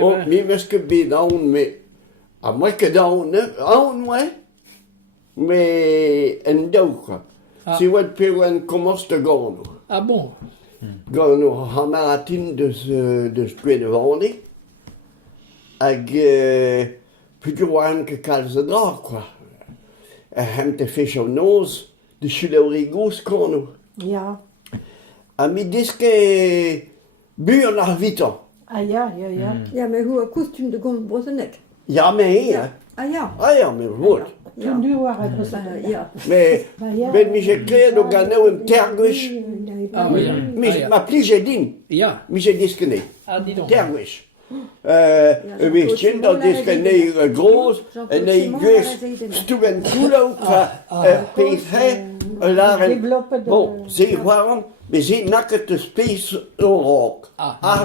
Oh, mi meske be down me. A moi que down, moi. Mais en dau, quoi. Si wat pe wan komos de gano. Ah bon? Gano hamaratin de spre de vande. Ag putur wan que kalze dra, quoi. Hem te fish of nose, de chuleurigos gano. Ja. A mi diske buur nach vitan. Ah ja. Ja, maar hoe kostuum de gom bosenek. Ja, me ja. Ah ja. Ah ja, me woord. Toen du war Ja. Mais, ben mi je kleed o gano un tergwish. Ah oui. Ma pli je din. Ja. Mi je diske ne. Ah, dis donc. Tergwish. Weestjen, dat is geen groot. En nee, gwes, stuwen kulo, pees hij. Bon, zeer warm. We zien nakken te space rook.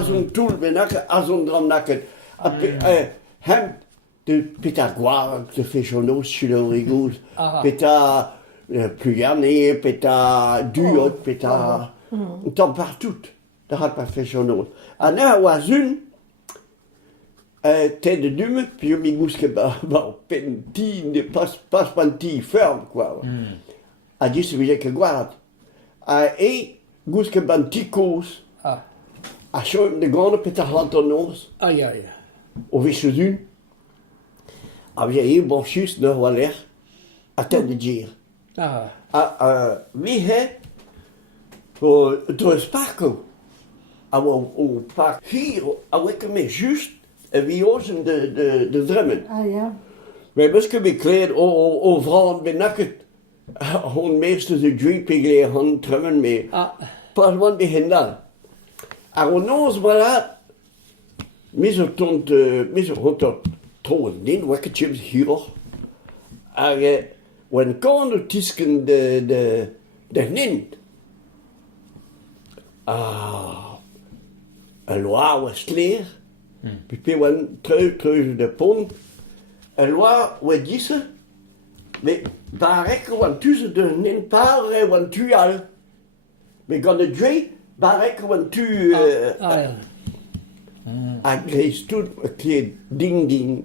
Zo'n tool, we nakken, zo'n dram nakken. Hem, de pita guar, de fichonos, chulorigos, pita pluyane, pita duot, pita. Dan partout. Dat had pas fichonos. En nou was een. Tête de dume, puis je m'y gousse que pentine, pas panti ferme, quoi. A dit ce que guarde. Et gousse que banticos, a chaud de grande pétard lantonos, Ah ja. au vice d'une, a vieilli bon chus de Waller, à tête de dire. Wie he, pour le sparko, au parc, hier, avec mes juste, wie ozen de drummen. Ah ja. Wij moesten bekleed overal benakket. Gewoon meestal de drie gaan drummen mee. Pas wat begin dan. En ons maar mis rond dat toon din, welke chips hier. En wanneer kan er tisken de nint. Een loa was leer. Puis pe wan treu de pont. En loa we disse. Mais barek wan tussen de nin pare wan tu al. Mais gan de dre barek wan tu a greis tout a kleed ding.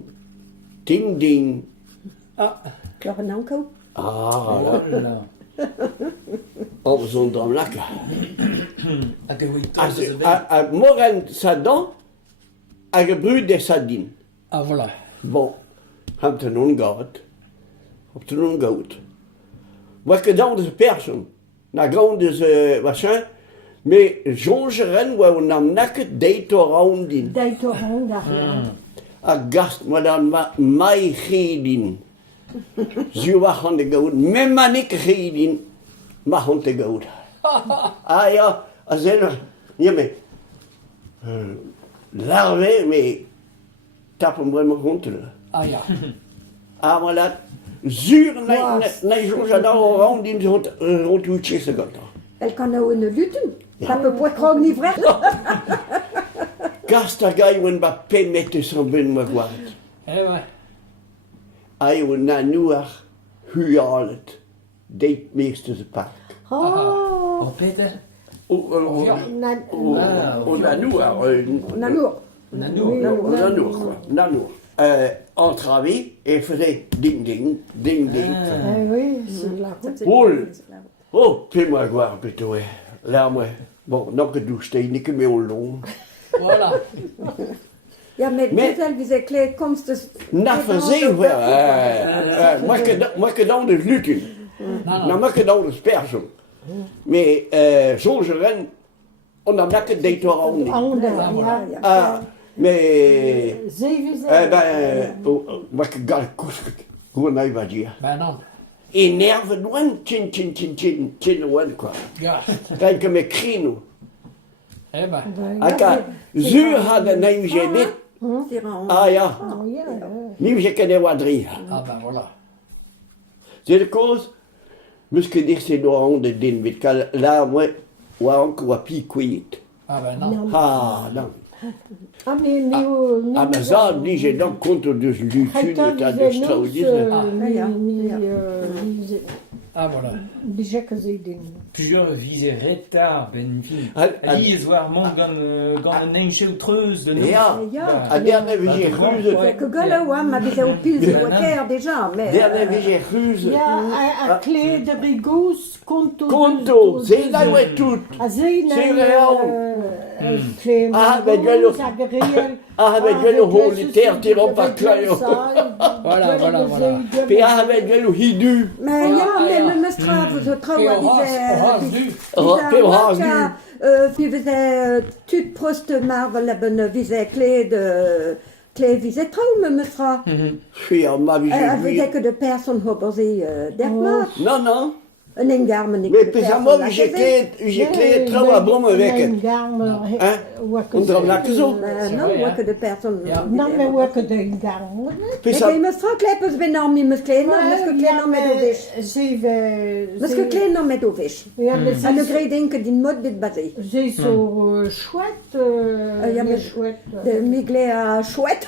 Klokkenanko. Voilà. Op zo'n dram lakken. Morgen sadan. A gebruid de sardine. Ah voilà. Bon, heb te non gehad. Wat ik dan de persoon, na grond dus machin, maar jongeren waar nam nakket deed around in. A gast, maar dan mij gedin. Zo waren de goud, met maar niet gedin, maar hond de goud. Ah ja, als er, ja maar. Larve, mais tappen we me rond. Ah ja. Ah, maar dat zuur naar Georgia daar rond in rond uw tjesse gaat. Elle kan nou in de lutten. Dat peut pas krog niet vrecht. Gasta gai wen ba pen mette son ben me guard. Ouais. Ai wen na nuach hualet. Deit meeste ze pak. Oh. Oh, Peter. Nanour. Entravé et faisait ding. Oui, c'est là. Oh, fais-moi voir plutôt. Là, moi. Bon, non que douche, t'es ni que mes long. Voilà. Ja, met dit wie ze kleed komst dus. Na verzeen wel. Moi que dans de lutten. Nou, moi que dans de spersen. Mais jongeren, on a nakket deed door al niet. Mais moi que gal kusket. Hoe mij wat hier. Ben non. Et nerve douan, chin douan quoi. Ja. Kijk que me crino. Eh ben. Aka, zuur hadden neem je dit. Ah ja. Nieuw je kennen wat drie. Ah ben voilà. C'est de cause. Misschien dicht ze door onder din met kal la moi wa wat pi kwijt. Ah ben non. Ah dan. Maar ça dit j'ai donc contre de lutte dat de straudisme. Ah, voilà. Déjà que c'est des... Plusieurs visées retard, ben fin. Ah, Ali is waar mond gan een eentje treus de Ja. Ja. A dernière vige ruse, Que golo, ma bise au pile de Wacker déjà, mais... dernière vige ruse, Ja, a clé de rigous, conto... conto, c'est là où est tout. A zein... C'est real. Clé... Ah, ben, gelo. Ah, ben, gelo holiter, tirant par claio. Voilà, voilà, voilà. Puis ah, ben, gelo hidu. Mais ja, mais me stra, je trouve Et à au ras bise... du. Puis ras du. Puis faisait toute proste marvel la bonne visée clé visée trop me sera. Puis en ma vige Elle faisait ruse. que de personnes reposées derrière. Non, non. Un engarme, Mais puis à moi, j'ai clé trop à bon avec. Hein? On drame la caso. Non, vrai, moi hein. que de personnes. Ja. Non, mais ouais que d'un garde. Puis Mais ça, il me sera clé peut se bénormi, me clé non, parce que clé non met au viche. Parce que clé non met au viche. Ja, mais À ne c'est... gré que d'une mode bit basée. C'est so chouette, ja, mais- chouette. De miglé à chouette.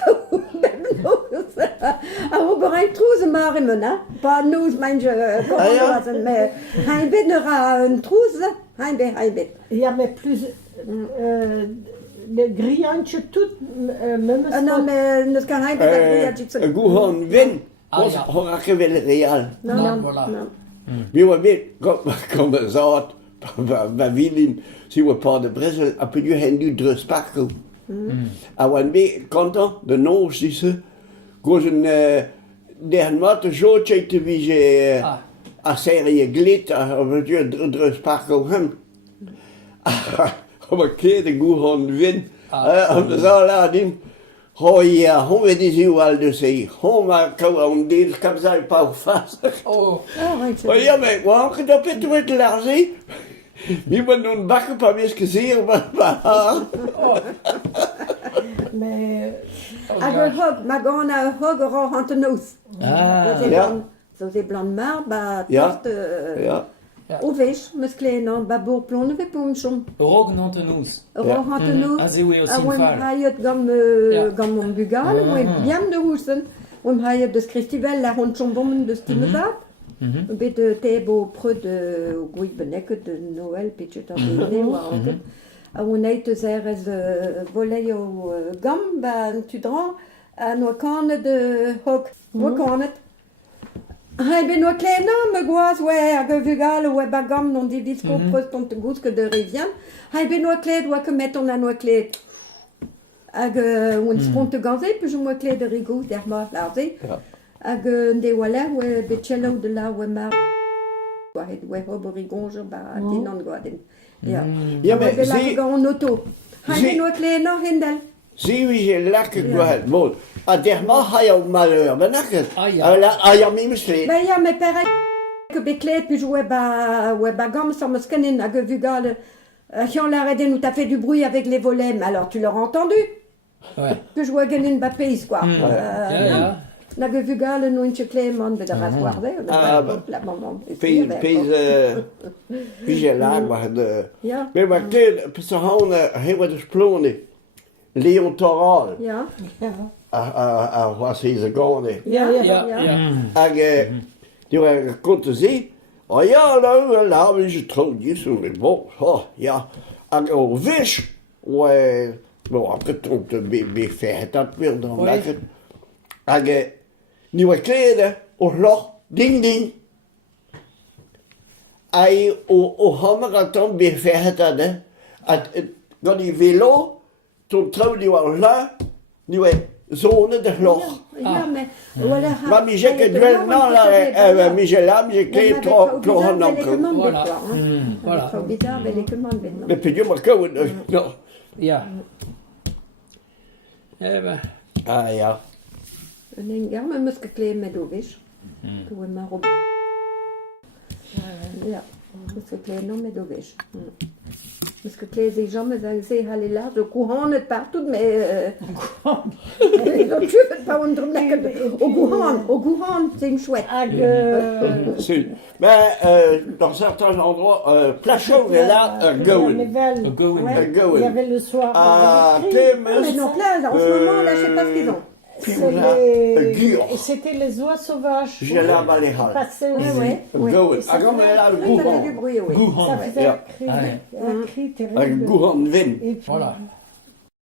À Oberein trouze mare mena. Pas nous, mange, mais un bit n'aura une trouze. Un bit. Ja, mais plus... Le grillantje tout... Même Non, mais nous qu'un un bit un goût en vin. Ah, On ja. a révélé le réal. Non, Non, non, voilà. non. Mais on weet, comme ça, bij Wien, zien we pas de Brussel, heb je hen nu drus pakkel. En wanneer kanten, de noos die ze, goes een, de matte zo te wie ze, Ah. a serie glit, of je drus pakkel hem. Om een keer de goe gaan win, om de zaal laten. Oh ja, hoe weet je al dus hier? Hoe maar kan dit kan zijn pas vast. Oh, Maar ja, maar waarom dat het wordt lazen? Niemand doen bakken paar eens gezien, maar Mais... Aga hog, ma gana hog ro hantenos. Ah. Zo ze blanc mar, ba Ja. tost ja. o vech, muskle non, ba bo plon ve pom chom. Rog nantenous. Ro hantenos. Ah, ze oui A aussi wem fal. hayet gam Ja. gam mon bugal, wem biam de husen. Wem hayet de skristivel la hon chom bommen de stimezap. Un bit de tebo preux de gouy beneket de Noël, pitchet an dene ou anket. A on eit eus erez volei o gam, ba tu dran, a noa kanet de hog. Noa kanet. Ha ben noa klenan, me goaz, ouais, hag vugal, ouais, ba gam non divisko preux tont gouske de rivian. Ha ben noa kled, oa kemet on a noa kled. Hag on spont ganze, puis je noa kled de rigou, derma larze. Ja. Hag de wala, ouais, betchello de la, ouais, mar. Ouais, hob rigonge, ba dinan goaden. Ja. Ja, maar De la zie, en auto. Ha zie- ben noa klenan hendel. zie wie je lekker kwijt. Bon, a derma ha je malheur, ben ik het. Ah, ja. Ah ja, mi misleid. Ben ja, mais pareil que bekleed, puis ouais, ba gam, sans me scanner, hag vugal. Chiant la redden, où t'as fait du bruit avec les volets, mais alors tu l'auras entendu. ouais. Que je vois gagner une baptise, quoi. Ja, ja. Hag vugal, no inche kleman, ved a rasguarde. Ah, bah. La maman. Pees, wie je laag maar de. Ja, Maar kleed, ze houden heel wat is plonen. Leon Toral, ja, was hij ze gaan. Ja, ja. Ja, ja. ja. En die waren konden zien. Oh ja, nou, laten we ze trouwens zo met bon. Oh ja. En een vis, we opgetrokken bij vet dat weer dan Hoi. lekker. En nieuwe kleden, of lach, ding ding. En o hammer dan bij vet dat hè. En die velo, toen trouwens die was là, nieuwe zone de lach. ja, mais voilà. Maar mi je que duel non là, mi je là, mi je clé trop trop non. Voilà. Voilà. Zo bizar, ben ik hem aan ben. Mais puis je me connais, non. Ja. Eh ben. Ah ja. En ik ja, maar moest gekleed met ovis. Toen we maar op. Ja, moest gekleed nog met ovis. Moest gekleed die jammer zijn ze halé là, de courant net partout, mais donc je fais pas onder lekker au courant, c'est une chouette. Hag... Si. Mais dans certains endroits, Plachot est là, Gowen. Carnaval. Gowen. Ouais, Gowen. il y avait le soir. Ah, de la Clémence. Mais donc là, en ce moment, là, je sais pas ce qu'ils ont. C'est C'était les oies sauvages. Je l'ai avalé. Passaient aussi. Go. Agam la Ça faisait du bruit, oui. Guhan. Ça faisait un cri terrible. Guhan vin. Et puis, Voilà.